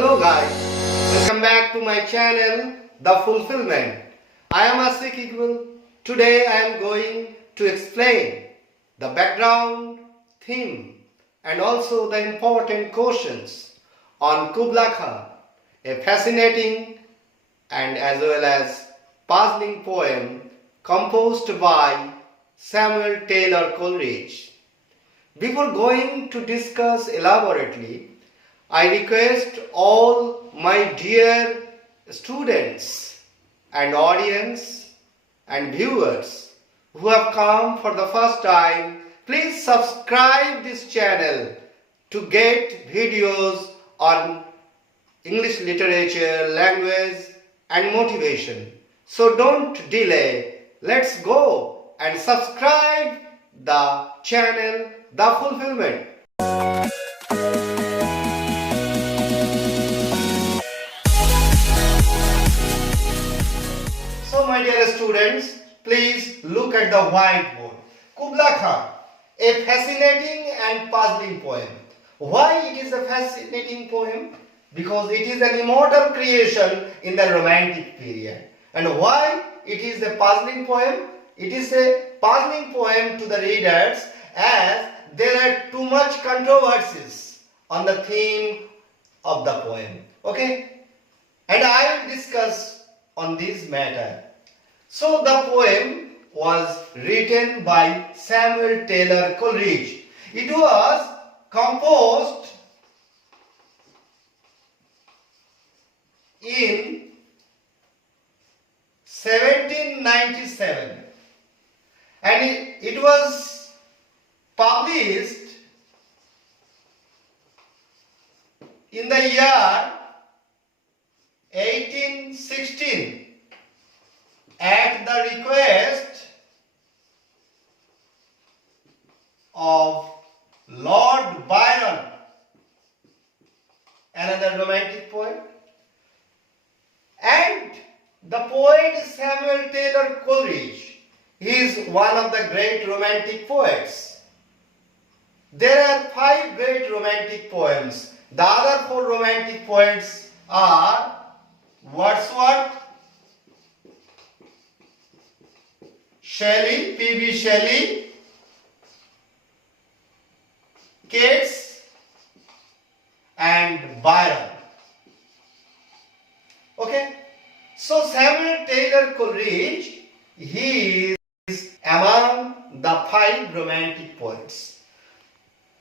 Hello guys, welcome back to my channel The Fulfilment. I am Asik Iqbal. Today I am going to explain the background, theme and also the important questions on Kubla Khan, a fascinating and as well as puzzling poem composed by Samuel Taylor Coleridge. Before going to discuss elaborately, I request all my dear students and audience and viewers who have come for the first time, please subscribe this channel to get videos on English literature, language and motivation. So don't delay. Let's go and subscribe the channel The Fulfilment. So my dear students, please look at the whiteboard. Kubla Khan, a fascinating and puzzling poem. Why it is a fascinating poem? Because it is an immortal creation in the Romantic period. And why it is a puzzling poem? It is a puzzling poem to the readers as there are too much controversies on the theme of the poem. Okay? And I will discuss on this matter. So the poem was written by Samuel Taylor Coleridge. It was composed in 1797 and it was published in the year 1816 at the request of Lord Byron, another romantic poet, and the poet Samuel Taylor Coleridge. He is one of the great romantic poets. There are 5 great romantic poems. The other 4 romantic poets are Wordsworth, Shelley, P.B. Shelley, Keats and Byron. Okay, so Samuel Taylor Coleridge, he is among the 5 romantic poets.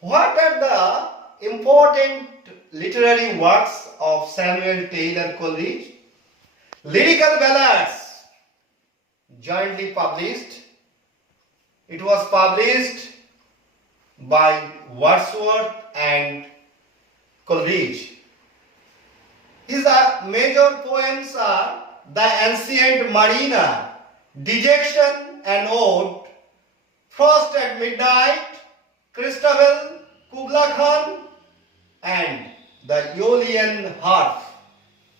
What are the important literary works of Samuel Taylor Coleridge? Lyrical ballads, jointly published. It was published by Wordsworth and Coleridge. His major poems are The Ancient Mariner, Dejection and Ode, Frost at Midnight, Christabel, Kubla Khan and The Aeolian Harp.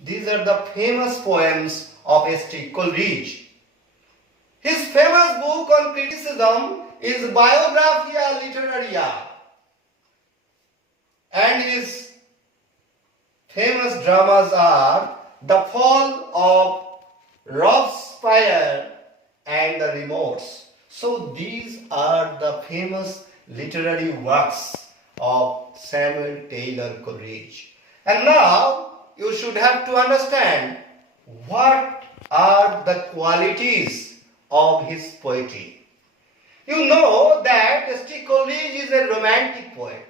These are the famous poems of S.T. Coleridge. His famous book on criticism is Biographia Literaria and his famous dramas are The Fall of Robespierre and The Remorse. So these are the famous literary works of Samuel Taylor Coleridge. And now you should have to understand what are the qualities of his poetry. You know that S.T. Coleridge is a romantic poet.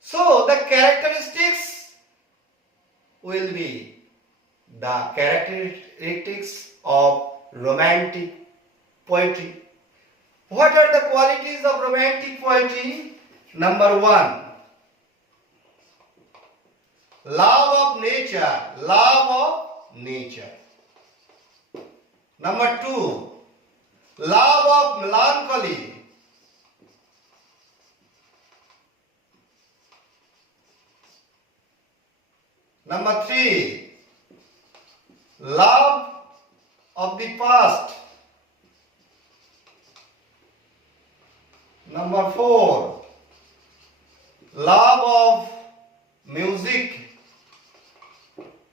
So the characteristics will be the characteristics of romantic poetry. What are the qualities of romantic poetry? Number 1, love of nature, love of nature. Number 2, love of melancholy. Number 3, love of the past. Number 4, love of music.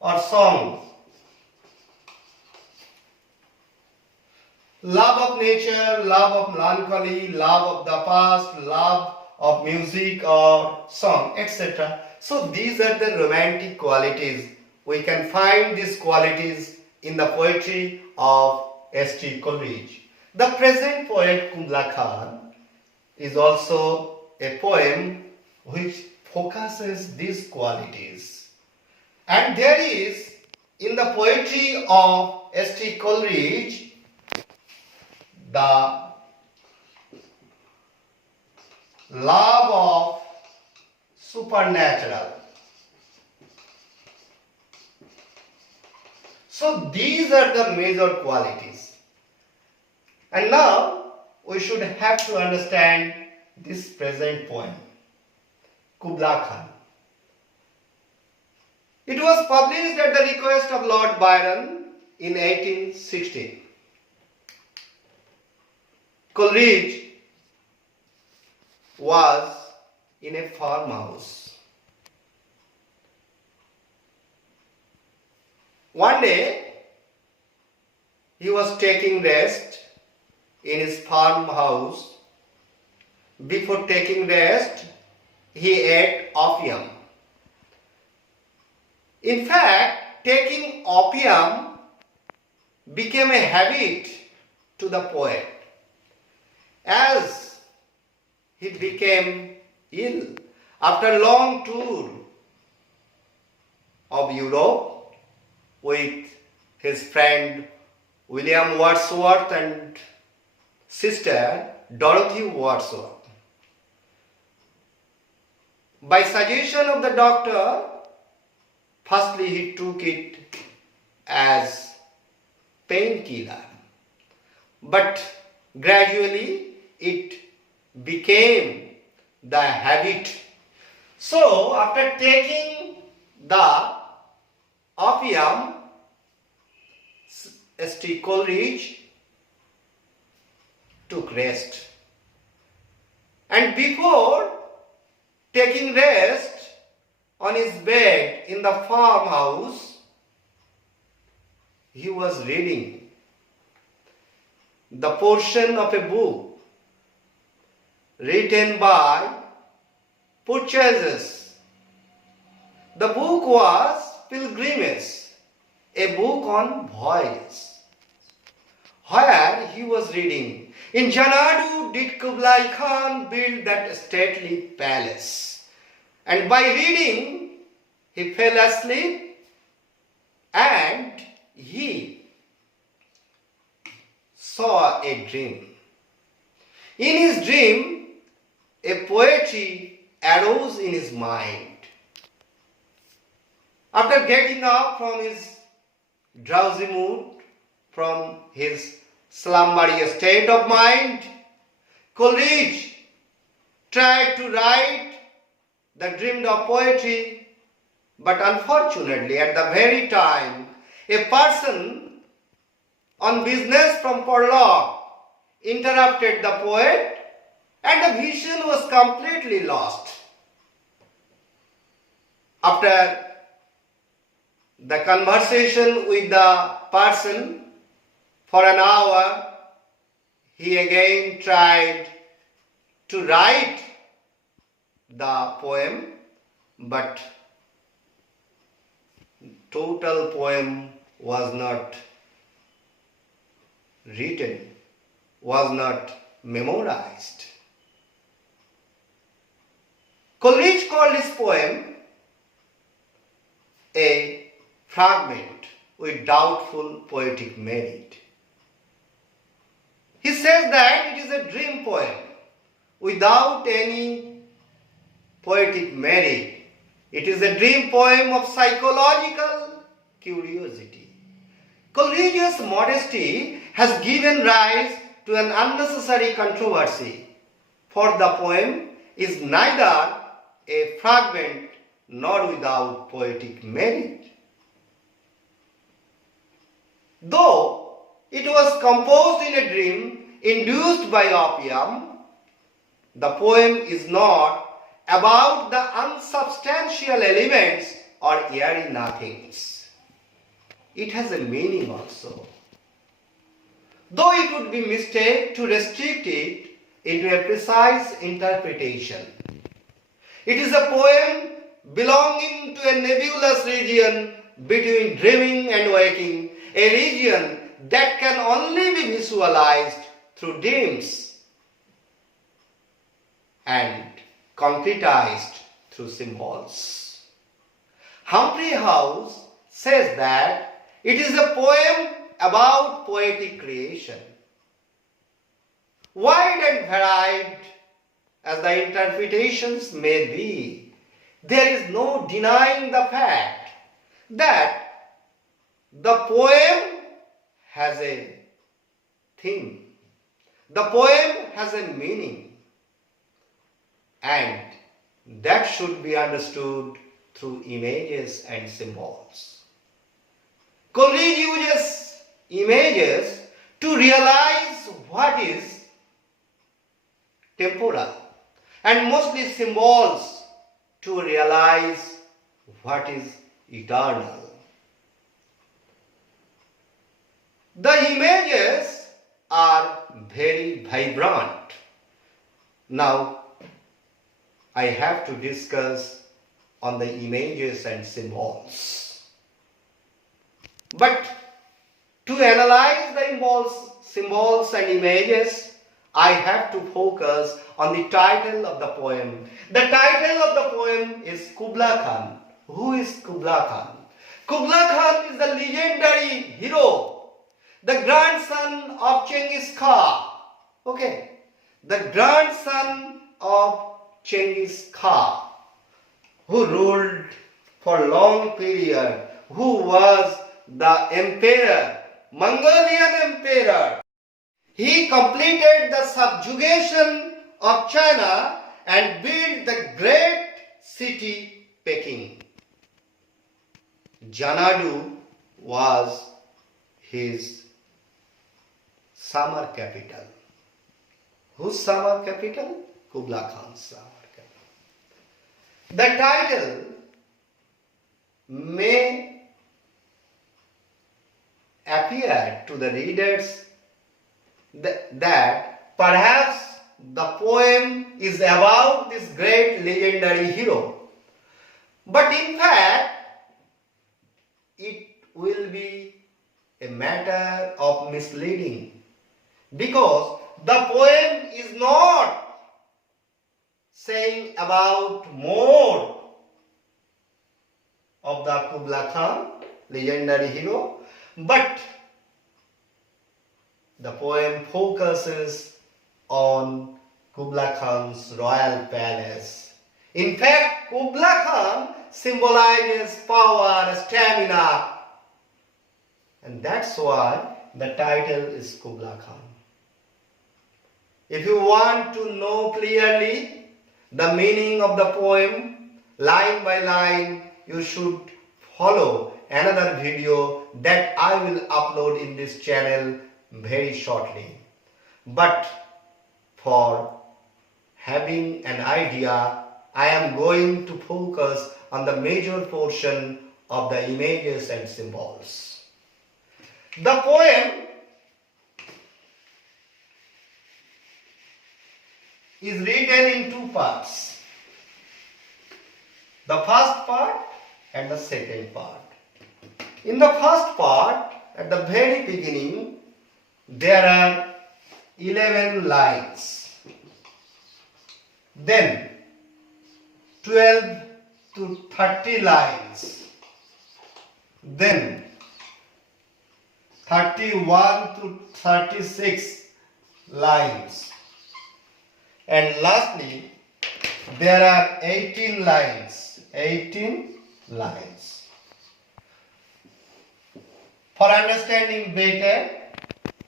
or songs. Love of nature, love of melancholy, love of the past, love of music or song, etc. So these are the romantic qualities. We can find these qualities in the poetry of S.T. Coleridge. The present poet Kubla Khan is also a poem which focuses these qualities. And there is, in the poetry of S.T. Coleridge, the love of supernatural. So these are the major qualities. And now we should have to understand this present poem, Kubla Khan. It was published at the request of Lord Byron in 1816. Coleridge was in a farmhouse. One day, he was taking rest in his farmhouse. Before taking rest, he ate opium. In fact, taking opium became a habit to the poet. As he became ill after a long tour of Europe with his friend William Wordsworth and sister Dorothy Wordsworth. By suggestion of the doctor, firstly he took it as painkiller, but gradually it became the habit. So after taking the opium, S.T. Coleridge took rest. And before taking rest on his bed in the farmhouse, he was reading the portion of a book written by Purchases. The book was Pilgrimage, a book on voyages, where he was reading, "In Janadu did Kubla Khan build that stately palace." And by reading, he fell asleep and he saw a dream. In his dream, a poetry arose in his mind. After getting up from his drowsy mood, from his slumbery state of mind, Coleridge tried to write the dreamed of poetry, but unfortunately at the very time a person on business from Porlock interrupted the poet and the vision was completely lost. After the conversation with the person for an hour, he again tried to write the poem, but total poem was not written, was not memorized. Coleridge called his poem a fragment with doubtful poetic merit. He says that it is a dream poem without any poetic merit. It is a dream poem of psychological curiosity. Coleridge's modesty has given rise to an unnecessary controversy, for the poem is neither a fragment nor without poetic merit. Though it was composed in a dream induced by opium, the poem is not about the unsubstantial elements or airy nothings. it has a meaning also. Though it would be mistake to restrict it into a precise interpretation. It is a poem belonging to a nebulous region between dreaming and waking, a region that can only be visualized through dreams and concretized through symbols. Humphrey House says that it is a poem about poetic creation. Wide and varied as the interpretations may be, there is no denying the fact that the poem has a theme. The poem has a meaning, and that should be understood through images and symbols. Coleridge uses images to realize what is temporal, and mostly symbols to realize what is eternal. The images are very vibrant. Now, I have to discuss on the images and symbols. But to analyze the symbols and images, I have to focus on the title of the poem. The title of the poem is Kubla Khan. Who is Kubla Khan? Kubla Khan is the legendary hero, the grandson of Genghis Khan. Okay, the grandson of Genghis Khan, who ruled for a long period, who was the emperor, Mongolian emperor. He completed the subjugation of China and built the great city Peking. Xanadu was his summer capital. Whose summer capital? Kubla Khan's summer capital. The title may appear to the readers that perhaps the poem is about this great legendary hero. But in fact, it will be a matter of misleading, because the poem is not saying about more of the Kubla Khan, legendary hero, but the poem focuses on Kubla Khan's royal palace. In fact, Kubla Khan symbolizes power, stamina, and that's why the title is Kubla Khan. If you want to know clearly the meaning of the poem, line by line, you should follow another video that I will upload in this channel very shortly. But for having an idea, I am going to focus on the major portion of the images and symbols. The poem is written in two parts. The first part and the second part. In the first part, at the very beginning, there are 11 lines. Then 12 to 30 lines. Then 31 to 36 lines. And lastly, there are 18 lines. 18 lines. For understanding better,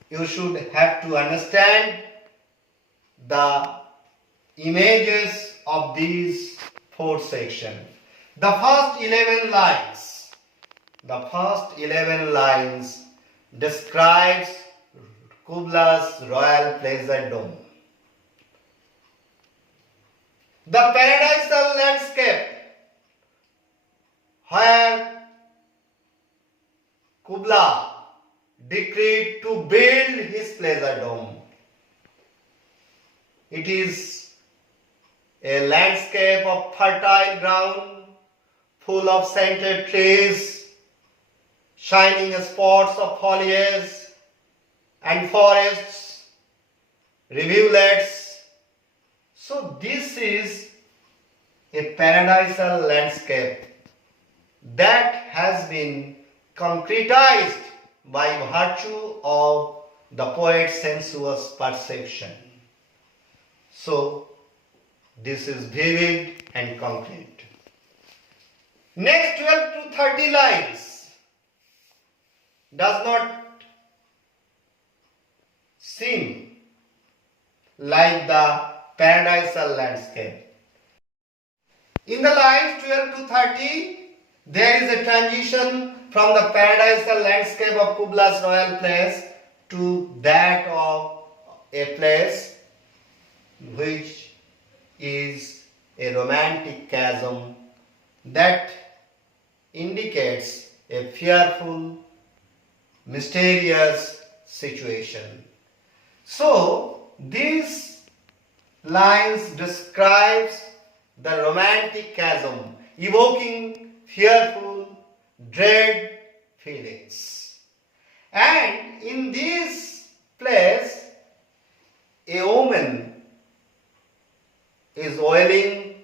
you should have to understand the images of these four sections. The first 11 lines describes Kubla's royal pleasure dome. The paradisal landscape where Kubla decreed to build his pleasure dome. It is a landscape of fertile ground, full of scented trees, shining spots of foliage, and forests, rivulets. So this is a paradisal landscape that has been concretized by virtue of the poet's sensuous perception. So this is vivid and concrete. Next 12 to 30 lines does not seem like the paradisal landscape. In the lines 12 to 30, there is a transition from the paradisal landscape of Kubla's royal place to that of a place which is a romantic chasm that indicates a fearful, mysterious situation. So, these lines describes the romantic chasm, evoking fearful, dread feelings. And in this place, a woman is wailing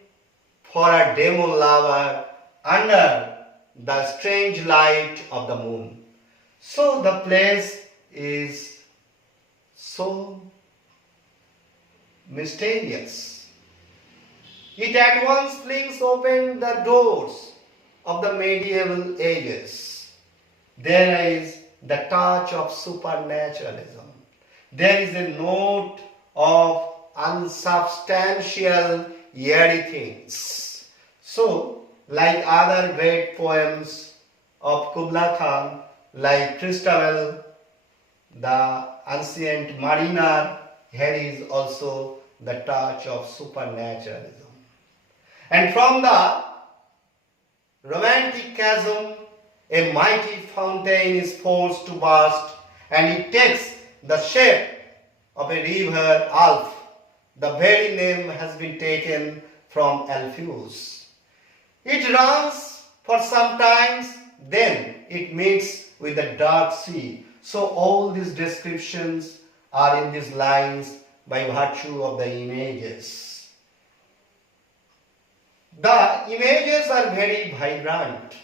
for a demon lover under the strange light of the moon. So the place is so mysterious. It at once flings open the doors of the medieval ages. There is the touch of supernaturalism. There is a note of unsubstantial airy things. So, like other great poems of Kubla Khan, like Christabel, the ancient mariner, here is also the touch of supernaturalism. And from the romantic chasm, a mighty fountain is forced to burst, and it takes the shape of a river, Alf. The very name has been taken from Alpheus. It runs for some time, then it meets with the dark sea. So all these descriptions are in these lines by virtue of the images. The images are very vibrant.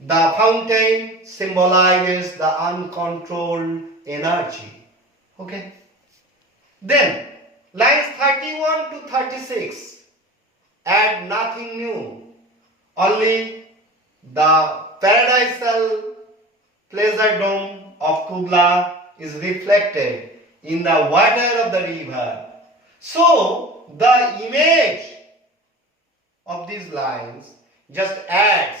The fountain symbolizes the uncontrolled energy. Okay? Then, lines 31 to 36 add nothing new. Only the paradisal pleasure dome of Kubla is reflected in the water of the river. So, the image of these lines just adds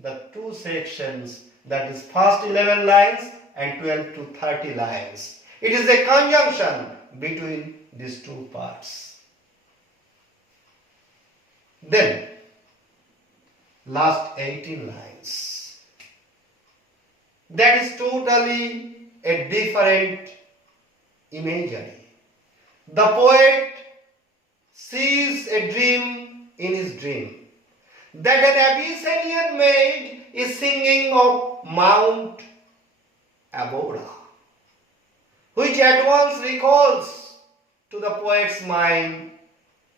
the two sections, that is first 11 lines and 12 to 30 lines. It is a conjunction between these two parts. Then, last 18 lines. That is totally a different imagery. The poet sees a dream in his dream, that an Abyssinian maid is singing of Mount Abora, which at once recalls to the poet's mind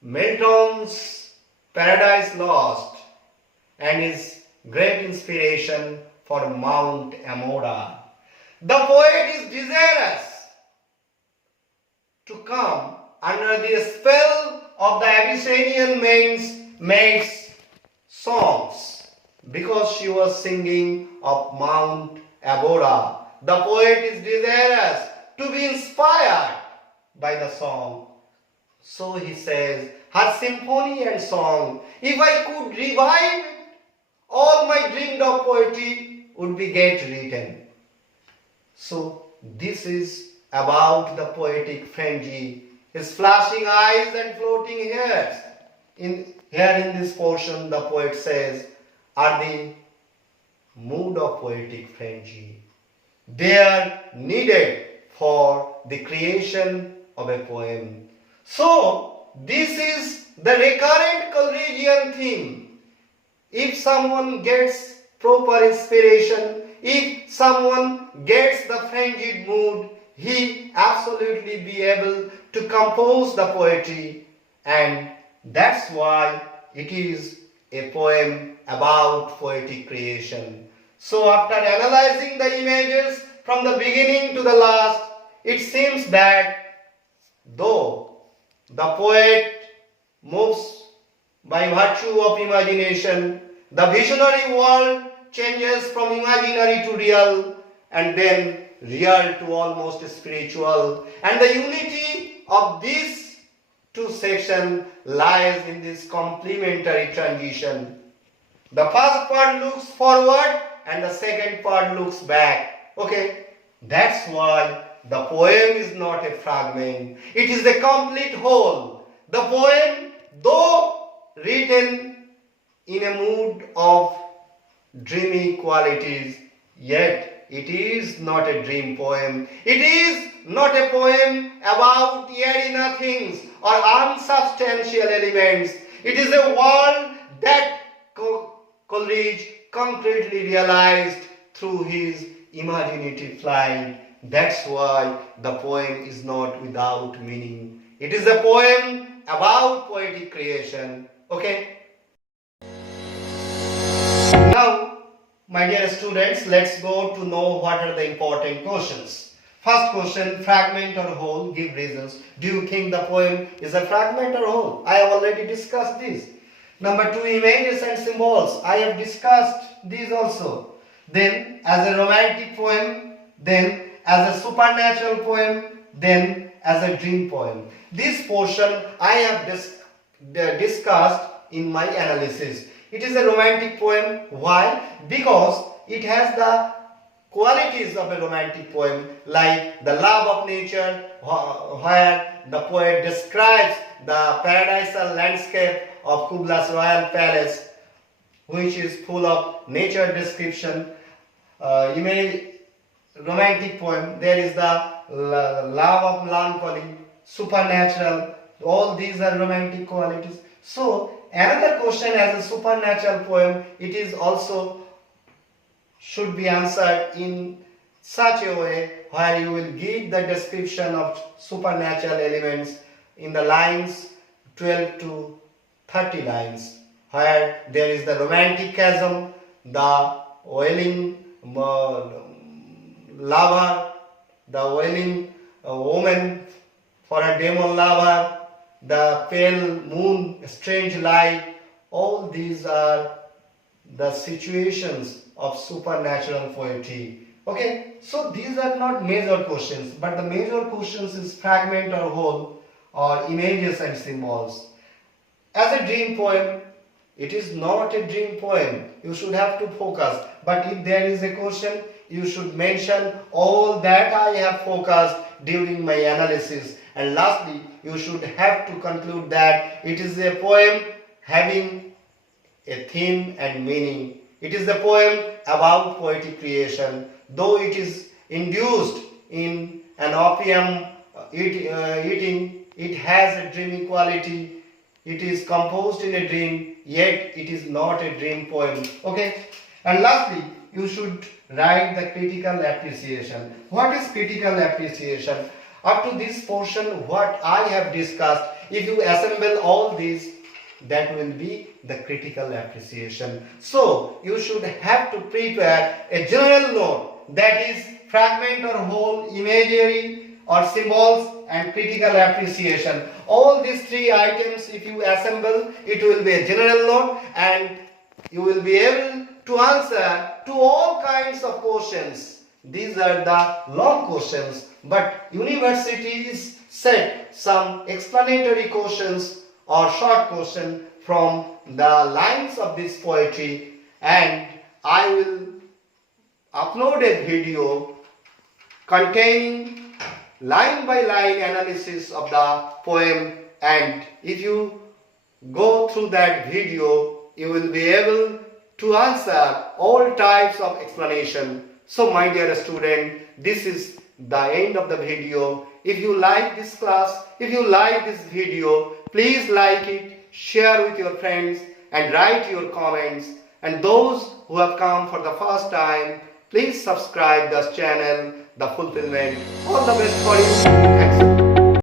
Milton's Paradise Lost and his great inspiration for Mount Amora. The poet is desirous to come under the spell of the Abyssinian maid's songs, because she was singing of Mount Abora. The poet is desirous to be inspired by the song. So he says, her symphony and song, if I could revive it, all my dreamed of poetry would be get written. So this is about the poetic frenzy, his flashing eyes and floating hairs. Here in this portion, the poet says, are the mood of poetic frenzy. They are needed for the creation of a poem. So, this is the recurrent Coleridgean theme. If someone gets proper inspiration, if someone gets the frenzied mood, he absolutely be able to compose the poetry, and that's why it is a poem about poetic creation. So after analyzing the images from the beginning to the last, it seems that though the poet moves by virtue of imagination, the visionary world changes from imaginary to real, and then real to almost spiritual. And the unity of these two sections lies in this complementary transition. The first part looks forward and the second part looks back. Okay? That's why the poem is not a fragment. It is a complete whole. The poem, though written in a mood of dreamy qualities, yet it is not a dream poem. It is not a poem about airy nothings or unsubstantial elements. It is a world that Coleridge concretely realized through his imaginative flight. That's why the poem is not without meaning. It is a poem about poetic creation. Okay? Now, my dear students, let's go to know what are the important questions. First question, fragment or whole, give reasons. Do you think the poem is a fragment or whole? I have already discussed this. Number 2, images and symbols. I have discussed these also. Then, as a romantic poem, then as a supernatural poem, then as a dream poem. This portion I have discussed in my analysis. It is a romantic poem. Why? Because it has the qualities of a romantic poem, like the love of nature, where the poet describes the paradisal landscape of Kubla's royal palace, which is full of nature description. Romantic poem, there is the love of melancholy, supernatural, all these are romantic qualities. So another question, as a supernatural poem, it is also should be answered in such a way where you will give the description of supernatural elements in the lines 12 to 30 lines, where there is the romantic chasm, the wailing lover, the wailing woman for a demon lover, the pale moon, strange light. All these are the situations of supernatural poetry. Okay, so these are not major questions, but the major questions is fragment or whole, or images and symbols. As a dream poem, it is not a dream poem. You should have to focus. But if there is a question, you should mention all that I have focused during my analysis. And lastly, you should have to conclude that it is a poem having a theme and meaning. It is a poem about poetic creation. Though it is induced in an opium eating, it has a dreamy quality. It is composed in a dream, yet it is not a dream poem. Okay? And lastly, you should write the critical appreciation. What is critical appreciation? Up to this portion, what I have discussed, if you assemble all these, that will be the critical appreciation. So, you should have to prepare a general note, that is fragment or whole, imagery or symbols, and critical appreciation. All these three items, if you assemble, it will be a general note, and you will be able to answer to all kinds of questions. These are the long questions, but universities set some explanatory questions or short question from the lines of this poetry, and I will upload a video containing line by line analysis of the poem, and if you go through that video, you will be able to answer all types of explanation. So my dear student, this is the end of the video. If you like this class, if you like this video, please like it, share with your friends and write your comments. And those who have come for the first time, please subscribe this channel, The Fulfilment. All the best for you. Thanks.